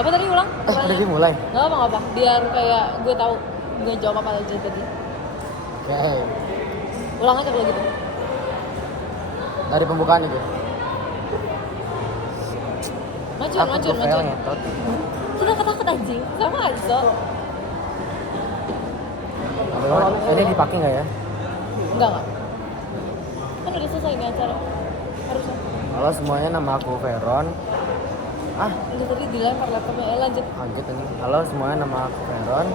Apa tadi ulang? Udah dimulai? Gak apa-apa, biar kayak gue tahu gue jawab apa aja tadi. Oke. Ulang aja kalau gitu. Dari pembukaan itu. Majuan. Ngetot. Kita kata-kata anjing, sama aja. Ini dipakai nggak ya? Enggak. Kan udah selesai ini acara. Harusnya. Halo semuanya, nama aku Veron. Udah tadi dilempar laptopnya, lanjut. Lanjut ini. Halo semuanya, nama aku Veron.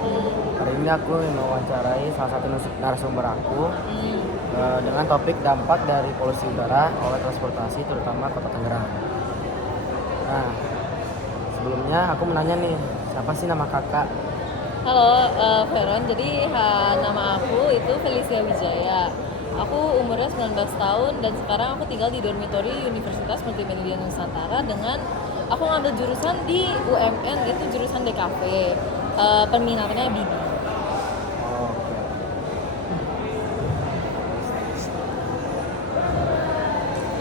Hari ini aku mewawancarai salah satu narasumber aku dengan topik dampak dari polusi udara oleh transportasi, terutama Kota Tangerang. Nah, sebelumnya aku menanya nih, siapa sih nama kakak? Halo, Veron. Jadi nama aku itu Felicia Wijaya. Aku umurnya 19 tahun dan sekarang aku tinggal di dormitory Universitas Multimedia Nusantara dengan aku ngambil jurusan di UMN, itu jurusan DKV. Peminatannya BD. Oh,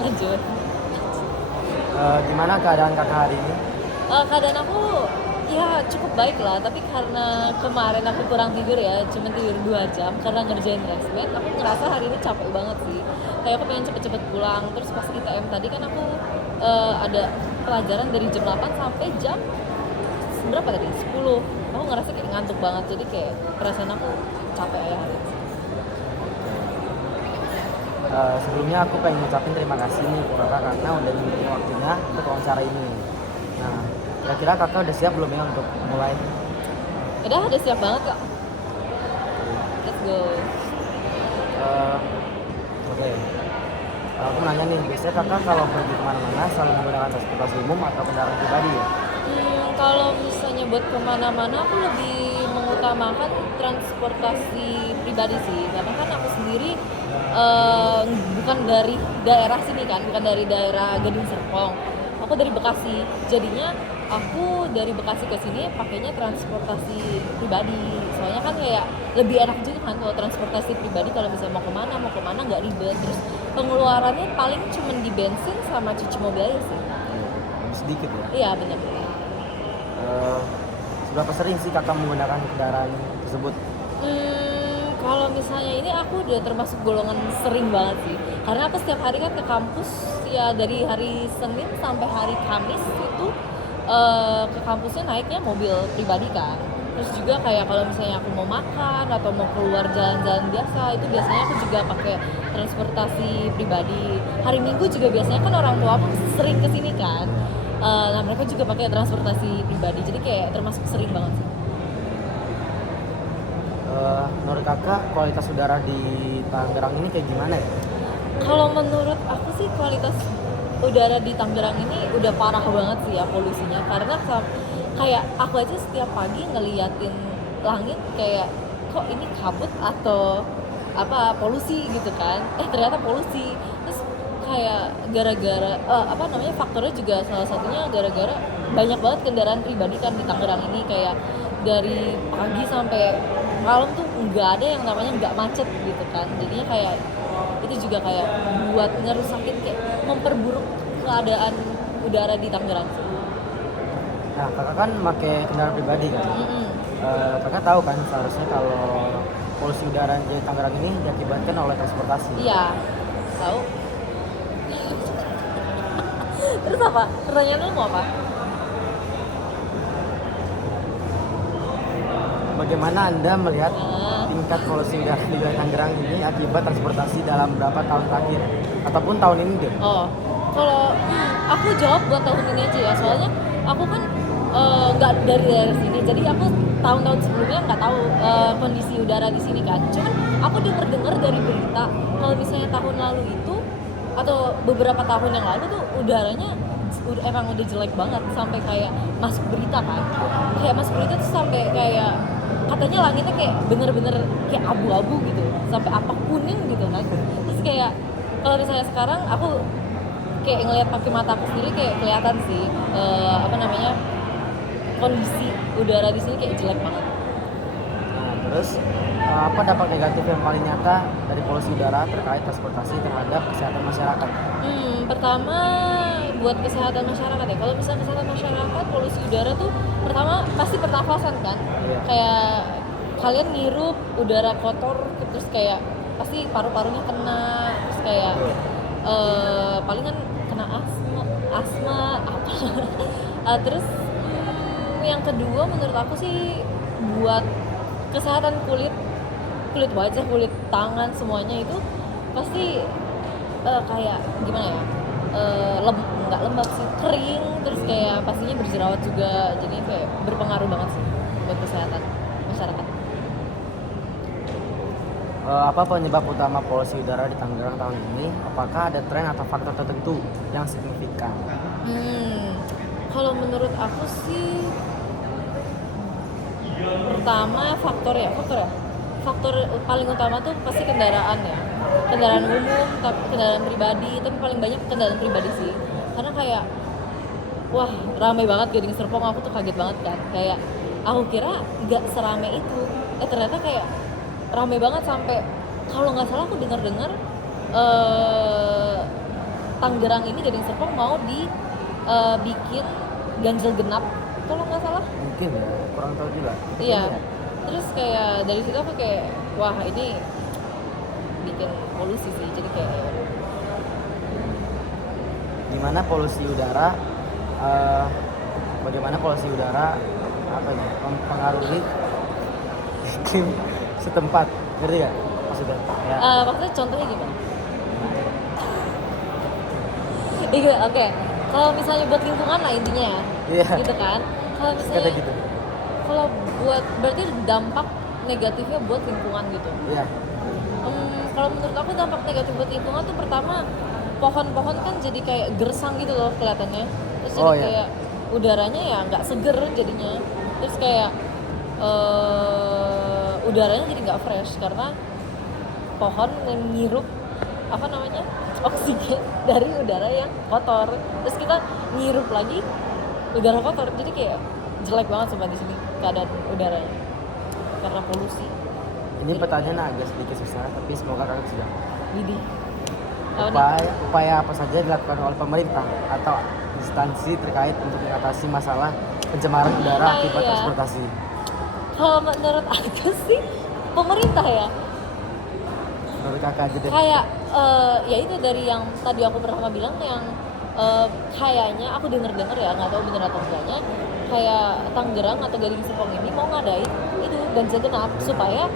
Lanjut. gimana keadaan kakak hari ini? Keadaan aku ya cukup baik lah, tapi karena kemarin aku kurang tidur ya, cuma tidur 2 jam karena ngerjain resmen, aku ngerasa hari ini capek banget sih. Kayak aku pengen cepet-cepet pulang. Terus pas ITM tadi kan aku ada pelajaran dari jam 8 sampai jam berapa tadi? 10. Aku ngerasa kayak ngantuk banget, jadi kayak perasaan aku capek ya hari ini. Sebelumnya aku pengen ngucapin terima kasih nih ke kakak karena udah nyempetin waktunya untuk wawancara ini. Nah, kira-kira kakak udah siap belum ya untuk mulai? Udah siap banget kok. Let's go. Oke. Aku nanya nih, biasanya kakak kalau pergi kemana-mana selalu menggunakan transportasi umum atau kendaraan pribadi ya? Kalau misalnya buat kemana-mana aku lebih mengutamakan transportasi pribadi sih, karena kan aku sendiri bukan dari daerah sini kan, bukan dari daerah Gading Serpong. Aku dari Bekasi, jadinya aku dari Bekasi ke sini pakainya transportasi pribadi. Soalnya kan kayak lebih enak juga kan kalau transportasi pribadi, kalau misalnya mau kemana nggak ribet. Terus pengeluarannya paling cuma di bensin sama cuci mobil aja sih. Sedikit ya? Iya benar. Seberapa sering sih kakak menggunakan kendaraan tersebut? Kalau misalnya ini aku udah termasuk golongan sering banget sih, karena aku setiap hari kan ke kampus ya, dari hari Senin sampai hari Kamis itu ke kampusnya naiknya mobil pribadi kan. Terus juga kayak kalau misalnya aku mau makan atau mau keluar jalan-jalan biasa, itu biasanya aku juga pakai transportasi pribadi. Hari Minggu juga biasanya kan orang tua aku sering kesini kan, nah mereka juga pakai transportasi pribadi, jadi kayak termasuk sering banget sih. Menurut kakak kualitas udara di Tangerang ini kayak gimana ya? Kalau menurut aku sih kualitas udara di Tangerang ini udah parah banget sih ya polusinya, karena kayak aku aja setiap pagi ngeliatin langit kayak kok ini kabut atau apa polusi gitu kan, ternyata polusi. Terus kayak gara-gara faktornya juga salah satunya gara-gara banyak banget kendaraan pribadi kan di Tangerang ini, kayak dari pagi sampai malam tuh nggak ada yang namanya nggak macet gitu kan. Jadinya kayak itu juga kayak buat ngerusakin, kayak memperburuk keadaan udara di Tangerang. Nah, kakak kan pakai kendaraan pribadi kan? Kakak tahu kan seharusnya kalau polusi udara di Tangerang ini diakibatkan oleh transportasi. Iya, tahu. Terus apa? Pertanyaan lu mau apa? Bagaimana Anda melihat tingkat polusi udara di Tangerang ini akibat transportasi dalam beberapa tahun terakhir ataupun tahun ini deh? Kalau aku jawab buat tahun ini aja ya, soalnya aku kan nggak dari daerah sini, jadi aku tahun-tahun sebelumnya nggak tahu kondisi udara di sini kan. Cuman aku dengar dari berita kalau misalnya tahun lalu itu atau beberapa tahun yang lalu tuh udaranya emang udah jelek banget, sampai kayak masuk berita kan, kayak masuk berita tuh sampai kayak katanya langitnya kayak bener-bener kayak abu-abu gitu, sampai apa kuning gitu kan. Terus kayak kalau misalnya sekarang aku kayak ngelihat pakai mata aku sendiri kayak kelihatan sih kondisi udara di sini kayak jelek banget. Nah, terus apa dampak negatif yang paling nyata dari polusi udara terkait transportasi terhadap kesehatan masyarakat? Pertama buat kesehatan masyarakat ya. Kalau misalnya kesehatan masyarakat, polusi udara tuh pertama pasti pernafasan kan. Iya. Kayak kalian ngirup udara kotor terus kayak pasti paru-parunya kena, terus kayak palingan kena asma apa. Terus yang kedua menurut aku sih buat kesehatan kulit wajah, kulit tangan, semuanya itu pasti kayak gimana ya, nggak lembab sih, kering, terus kayak pastinya berjerawat juga, jadi kayak berpengaruh banget sih buat kesehatan masyarakat. Apa penyebab utama polusi udara di Tangerang tahun ini? Apakah ada tren atau faktor tertentu yang signifikan? Kalau menurut aku sih pertama faktor paling utama tuh pasti kendaraan ya, kendaraan umum, kendaraan pribadi, tapi paling banyak kendaraan pribadi sih, karena kayak wah ramai banget Gading Serpong, aku tuh kaget banget kan, kayak aku kira nggak serame itu, ternyata kayak ramai banget sampai kalau nggak salah aku dengar Tangerang ini Gading Serpong mau bikin ganjil genap kalau nggak salah. Mungkin ya, kurang tahu juga. Iya. Terus kayak dari situ aku kayak wah ini bikin polusi sih, jadi kayak Gimana polusi udara? Bagaimana polusi udara mempengaruhi iklim setempat? Ngerti nggak maksudnya? Ya. maksudnya contohnya gimana? Iya, oke. Kalau misalnya buat lingkungan lah intinya ya, Iya. gitu kan. Kalau Kata misalnya gitu. kalau buat berarti dampak negatifnya buat lingkungan gitu. Iya. Kalau menurut aku dampak negatif buat lingkungan tuh pertama pohon-pohon kan jadi kayak gersang gitu loh kelihatannya. Terus jadi Iya. kayak udaranya ya nggak seger jadinya. Terus kayak udaranya jadi nggak fresh karena pohon yang ngirup apa namanya oksigen dari udara yang kotor. Terus kita ngirup lagi udara kotor, jadi kayak jelek banget sumpah di sini keadaan udaranya karena polusi. Ini pertanyaan agak sedikit susah, tapi semoga kalian sudah. Widih. Apa nih? Upaya apa saja dilakukan oleh pemerintah atau instansi terkait untuk mengatasi masalah pencemaran udara akibat Iya. transportasi? Kalau menurut aku sih pemerintah ya, Menurut kakak gitu. kayak ya itu dari yang tadi aku pertama bilang yang kayaknya aku denger ya, nggak tahu bener atau enggaknya, kayak Tangerang atau Gading Serpong ini mau ngadain itu ganjil genap supaya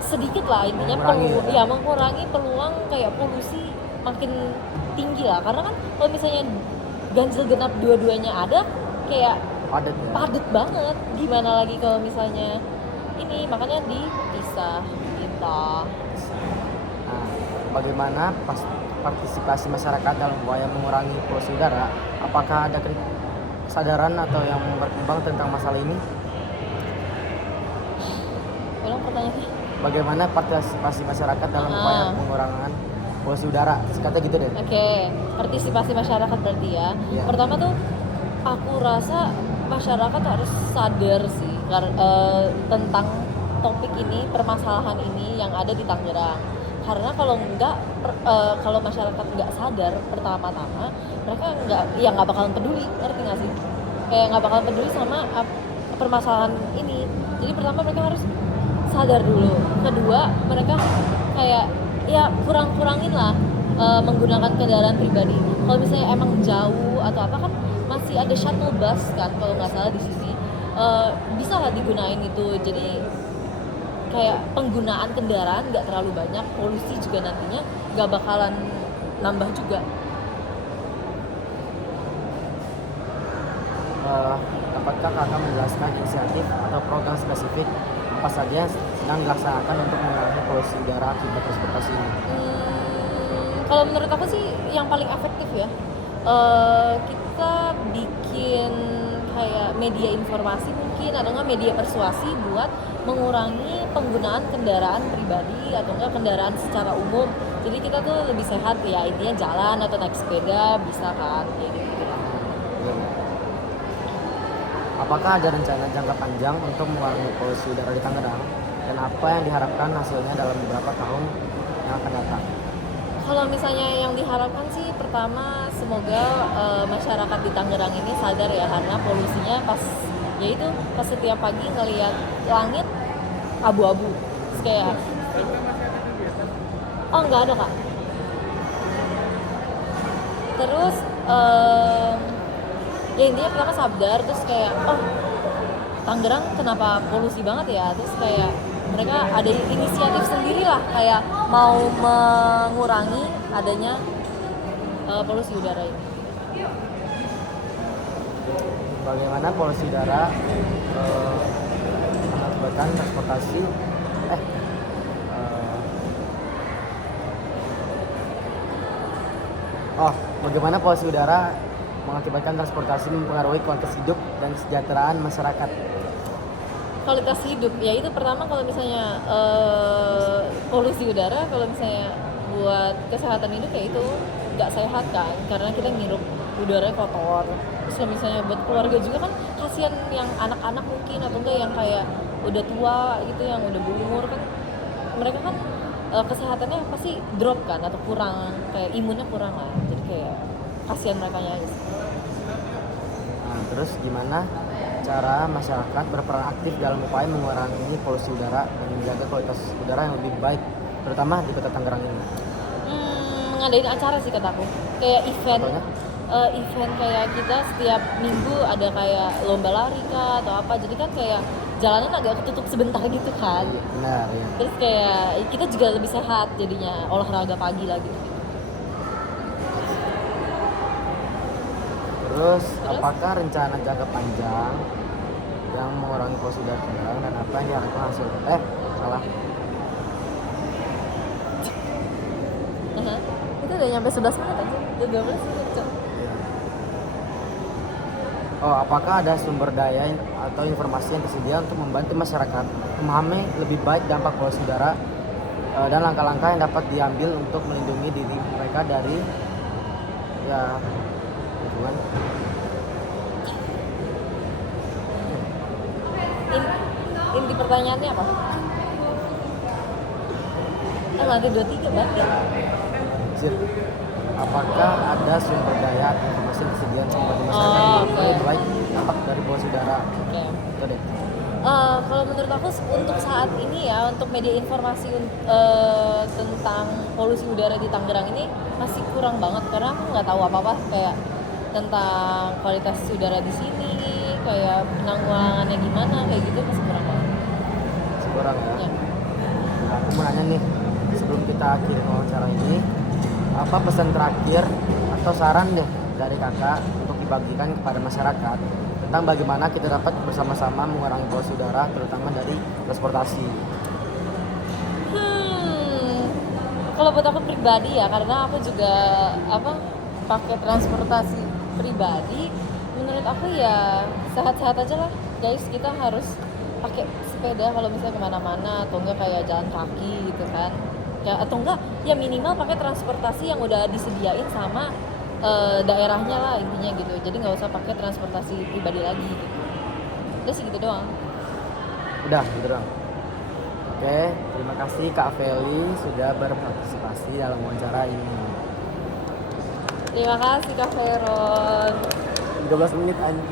sedikit lah intinya mengurangi peluang kayak polusi makin tinggi lah, karena kan kalau misalnya ganjil genap dua-duanya ada kayak Padat ya? padet banget, gimana lagi kalau misalnya ini, makanya dipisah kita. Nah, bagaimana partisipasi masyarakat dalam upaya mengurangi polusi udara? Apakah ada kesadaran atau yang berkembang tentang masalah ini? Ulang pertanyaannya. Bagaimana partisipasi masyarakat dalam upaya pengurangan polusi udara? Kata gitu deh. Oke, partisipasi masyarakat berarti ya. Iya. Pertama tuh aku rasa masyarakat harus sadar sih tentang topik ini, permasalahan ini yang ada di Tangerang. Karena kalau kalau masyarakat nggak sadar pertama-tama, mereka nggak bakalan peduli, ngerti nggak sih? Kayak nggak bakalan peduli sama permasalahan ini. Jadi pertama mereka harus sadar dulu. Kedua, mereka kayak ya kurangin lah menggunakan kendaraan pribadi. Kalau misalnya emang jauh atau apa kan masih ada shuttle bus kan kalau nggak salah di sini, bisa lah digunain itu. Jadi kayak penggunaan kendaraan nggak terlalu banyak, polusi juga nantinya nggak bakalan nambah juga. Dapatkah kakak menjelaskan inisiatif atau program spesifik apa saja sedang dilaksanakan untuk mengurangi polusi udara akibat transportasi ini? Kalau menurut aku sih yang paling efektif ya, kita bikin kayak media informasi mungkin atau enggak media persuasi buat mengurangi penggunaan kendaraan pribadi atau enggak kendaraan secara umum. Jadi kita tuh lebih sehat ya, intinya jalan atau naik sepeda bisa kan kayak gitu. Apakah ada rencana jangka panjang untuk mengurangi polusi udara di Tangerang dan apa yang diharapkan hasilnya dalam beberapa tahun yang akan datang? Kalau misalnya yang diharapkan sih pertama semoga masyarakat di Tangerang ini sadar ya, karena polusinya yaitu pas setiap pagi ngelihat langit abu-abu. Terus kayak oh nggak ada kak. Terus ya intinya pertama sadar, terus kayak oh Tangerang kenapa polusi banget ya, terus kayak mereka ada inisiatif sendiri lah kayak mau mengurangi adanya polusi udara ini. Bagaimana polusi udara mengakibatkan transportasi eh oh bagaimana polusi udara mengakibatkan transportasi mempengaruhi kualitas hidup dan kesejahteraan masyarakat. Kualitas hidup ya itu pertama, kalau misalnya polusi udara kalau misalnya buat kesehatan hidup kayak itu nggak sehat kan, karena kita ngirup udaranya kotor. Terus kalau misalnya buat keluarga juga kan kasihan yang anak-anak mungkin, atau enggak yang kayak udah tua gitu, yang udah berumur kan, mereka kan kesehatannya pasti drop kan, atau kurang, kayak imunnya kurang lah, jadi kayak kasihan mereka nya gitu. Nah, terus gimana cara masyarakat berperan aktif dalam upaya mengurangi polusi udara dan menjaga kualitas udara yang lebih baik, terutama di kota Tangerang ini? Ngadain acara sih kataku, kayak event. Contohnya? Event kayak kita setiap minggu ada kayak lomba lari kah atau apa, jadi kan kayak jalanan agak ketutup sebentar gitu kan. Benar ya. Terus kayak kita juga lebih sehat jadinya, olahraga pagi lah gitu. Terus apakah rencana jangka panjang yang mengurangi polusi udara Tangerang dan apa yang diharapkan hasil salah. Itu udah nyampe 11 menit aja, udah 12 menit Cok. Oh, apakah ada sumber daya atau informasi yang tersedia untuk membantu masyarakat memahami lebih baik dampak polusi udara dan langkah-langkah yang dapat diambil untuk melindungi diri mereka dari lingkungan? Inti pertanyaannya apa? Nanti 23 berarti. Apakah ada sumber daya atau informasi yang tersedia untuk membantu masyarakat memahami lebih baik dampak dari polusi udara? Oke. Itu deh. Kalau menurut aku untuk saat ini ya, untuk media informasi tentang polusi udara di Tangerang ini masih kurang banget, karena aku nggak tahu apa-apa kayak tentang kualitas udara di sini, kayak penanggulangannya gimana, kayak gitu masih kurang banget. Masih kurang ya. Ya. Nah, aku mau nanya nih, sebelum kita akhiri wawancara ini, apa pesan terakhir atau saran deh dari kakak untuk dibagikan kepada masyarakat tentang bagaimana kita dapat bersama-sama mengurangi polusi udara, terutama dari transportasi? Kalau buat aku pribadi ya, karena aku juga pakai transportasi pribadi, menurut aku ya sehat-sehat aja lah guys. Kita harus pakai sepeda kalau misalnya kemana-mana, atau enggak kayak jalan kaki gitu kan ya, atau enggak ya minimal pakai transportasi yang udah disediain sama daerahnya lah intinya gitu. Jadi nggak usah pakai transportasi pribadi lagi gitu. Udah sih gitu doang. Udah gitu doang. Oke, terima kasih Kak Feli sudah berpartisipasi dalam wawancara ini. Terima kasih Kak Veron. 13 menit anjing.